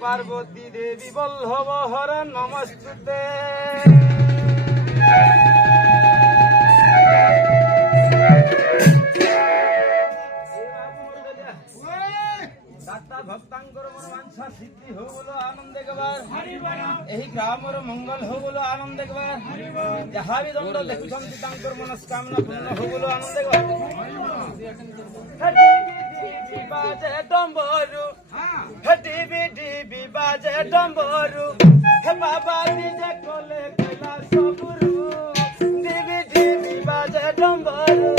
पार्वती देवी बल्लभ हर नमस्ते भक्तांकर मनोवांछा सिद्धि हो बोलो आनंद गवार एही ग्रामर मंगल हो बोलो आनंद गवार जहाँ भी दंड देखुछंती तांकर मनस्कामना पूर्ण हो बोलो आनंद गवार बाजे डम्बरू डिबी डिबी बाजे डम्बरू हे बाबा डीजे कोले कैला सबरू डिबी डिबी बाजे डम्बरू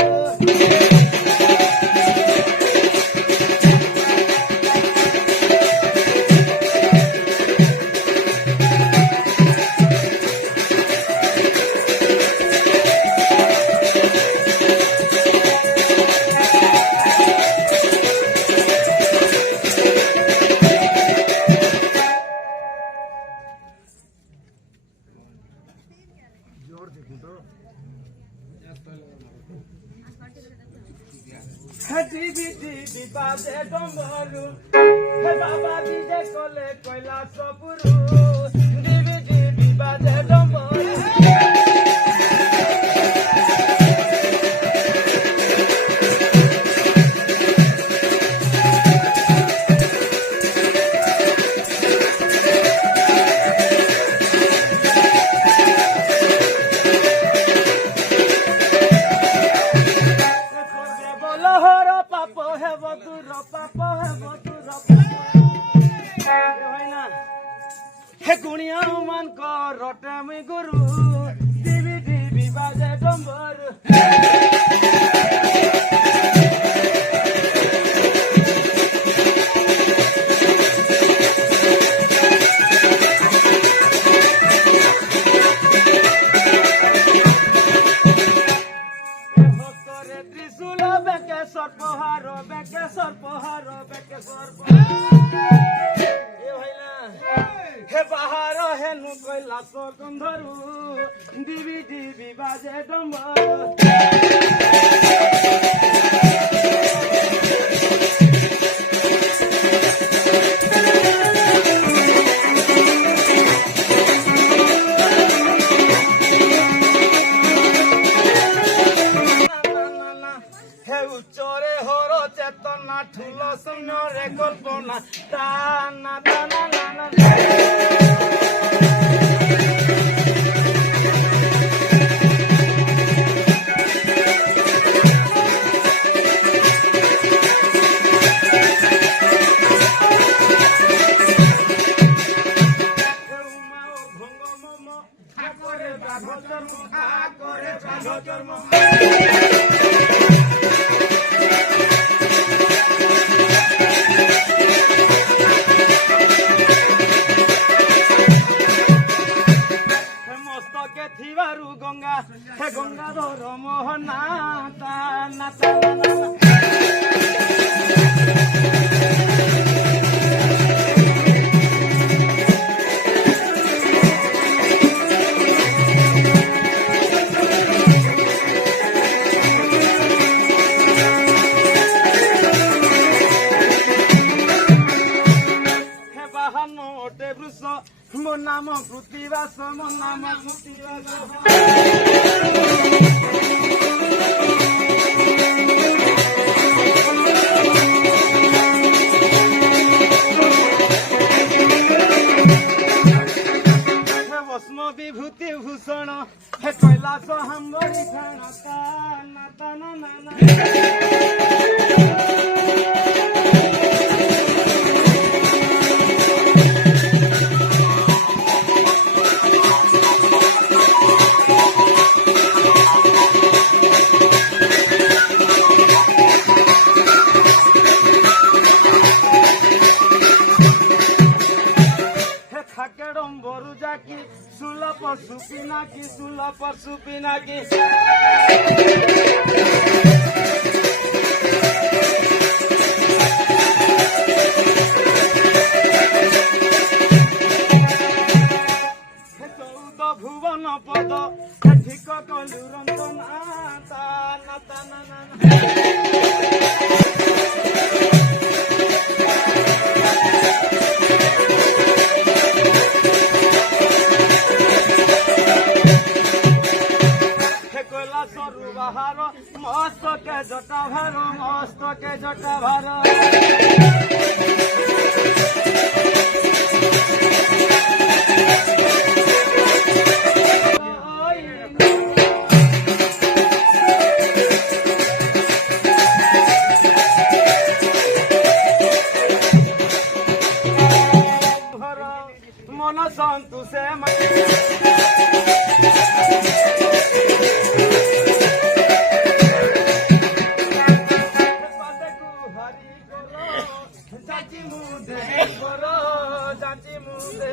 डिबी डिबी बाजे डम्बरू हे बाबा डीजे कोले कैला सबरू डिबी डिबी बाजे डम्बरू गुणिया मन को रोटे में गुरु डिबी डिबी बाजे डम्बरू त्रिशूल बेके सर्पहार बेके सर्पहार बेके सर्प হে বাহার হেনু কৈলাস গন্ধরু দিবি দিবি বাজে ডম্বর হে উচ্চরে হর চেতনা ঠুল শূন্যরে কল্পনা টানা টানা টানা থিবারু গঙ্গা হে গঙ্গাধর মোহনা টানা টানা ମୋ ନାମ ପୃଥିବାସ ମୋ ନାମ ପୃଥିବାସ ଭସ୍ମ ବିଭୂତି ଭୂଷଣ ହେ କୈଳାସ ହାମ୍ବରି ଖାଣ ତାନା ତାନା ନାନା বড়ু যাকি সুল পশু পিনাকি সুল পশু পিনাকি চৌদ ভুবন পদ ঠিক কলু রঞ্জনা তানা তানা বাহার মস্তকে জটা ভার মস্তকে জটা ভার মন সন্তোষে যাচি মুদে বড় যাচি মুদে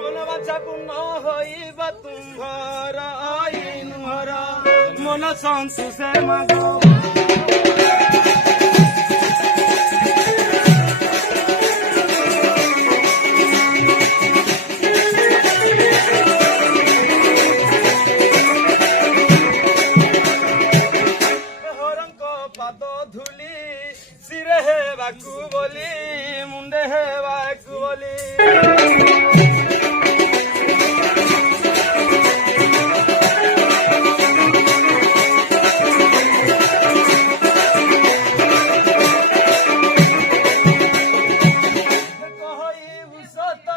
মন বাছা পূর্ণ হইবা তুম্ভর আইনুহর মন সন্তোষে মাগ सिरे हे बाकू बोली मुंडे हे बाकू बोली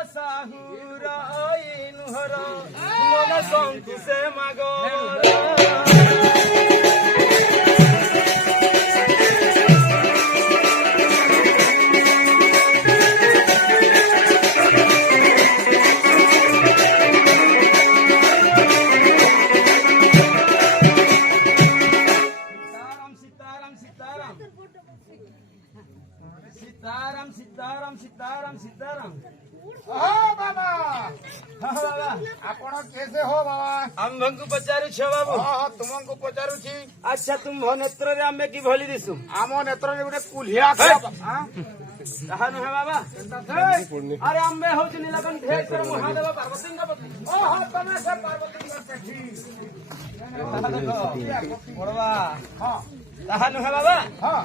साहुरा नुहर मन संकुशे मागर सीताराम सीताराम सीताराम सीताराम सीताराम। हाँ बाबा हाँ बाबा आपण कैसे हो बाबा? आम्भଙ୍କୁ ପଚାରୁଛ ବାବୁ? हाँ तुमको पचारुची। ଆଚ୍ଛା ତୁମ୍ଭ ନେତ୍ରରେ ଆମେ କି ଭଳି ଦିଶୁ? आम नेत्र गोटे कुल्हिया ତାହା ନୁହେଁ ବାବା। ଆରେ ଆମ୍ଭେ ହଉଛି ନୀଳକଣ୍ଠେଶ୍ୱର ମହାଦେବ ପାର୍ବତୀଙ୍କ ପତି। ओहो तमे से पार्वती पेठी। ତାହା ଦେଖ ବଡ଼ବା। हाँ ତାହା ନୁହେଁ ବାବା। हाँ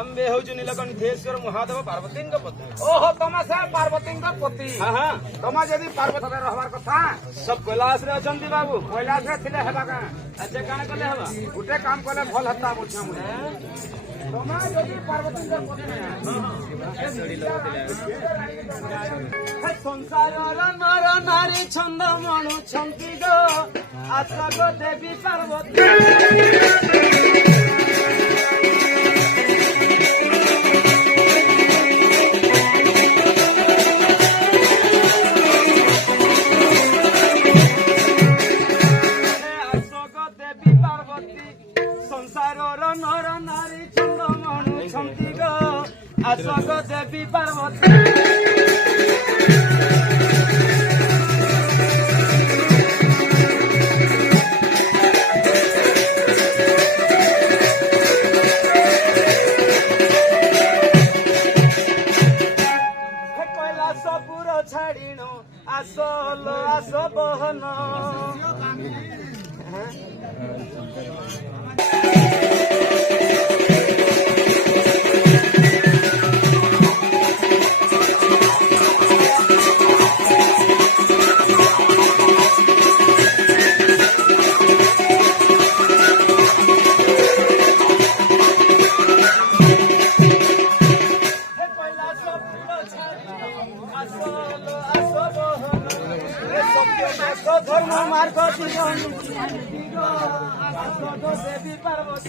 ଆମ୍ଭେ ହଉଛୁ ନୀଳକଣ୍ଠେଶ୍ୱର ମହାଦେବ ପାର୍ବତୀଙ୍କ ପତି। ओहो तमे से पार्वती पति। ହଁ ହଁ तमे यदि पार्वती रहबार कथा सब कैलाशରେ ଅଛନ୍ତି ବାବୁ। कैलाश रे थिले हेबा का ଆଚ୍ଛା କାଣା କଲେ ହବ? गोटे काम कले भल हता बुझा मुझे। तमे यदि पार्वती पति ହେ ସଂସାରର ନର ନାରୀ ଛନ୍ଦ ମଣୁଛନ୍ତି ଗୋ ଆଶା ଗୋ ଦେବୀ ପାର୍ବତୀ। ସଂସାରର ନର ନାରୀ ଛନ୍ଦ ମଣୁଛନ୍ତି ଗୋ ଆଶା ଗୋ ଦେବୀ ପାର୍ବତୀ। कैलासपुर छाड़िण आसल आस बहन। ধর্ম মার্গ দেবী পার্বতী।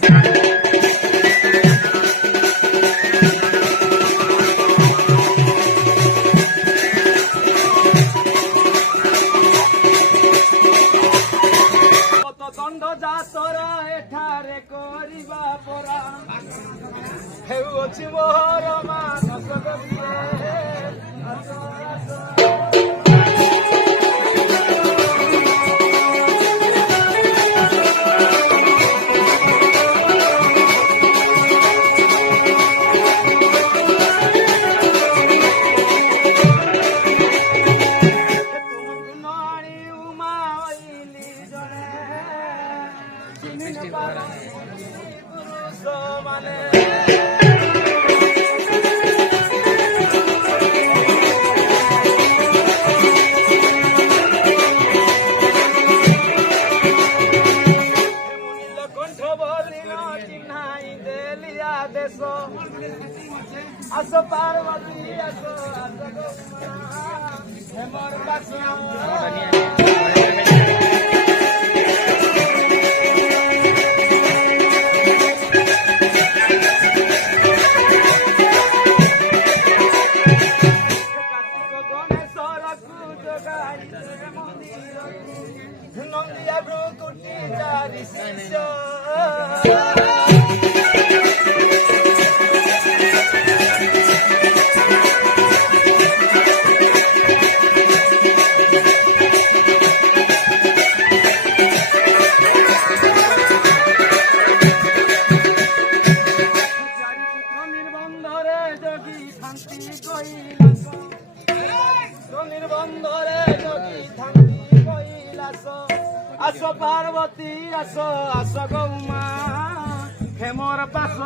ଦଣ୍ଡ ଜାତର ଏଠାରେ କରିବା ପରା ହେଉଅଛି ମୋର ମାନସ ଗୋଟିଏ। आसो पार्वती आसो आसो हेमर बासिया कार्तिक गणेश्वर को जगाई मंदिर नंदिया भ्रुकुटी चारि शिष्य। নির্বন্ধরে যদি থাকি কৈলাস আসো পার্বতী আসো আসো গৌমা হেমর পাশ।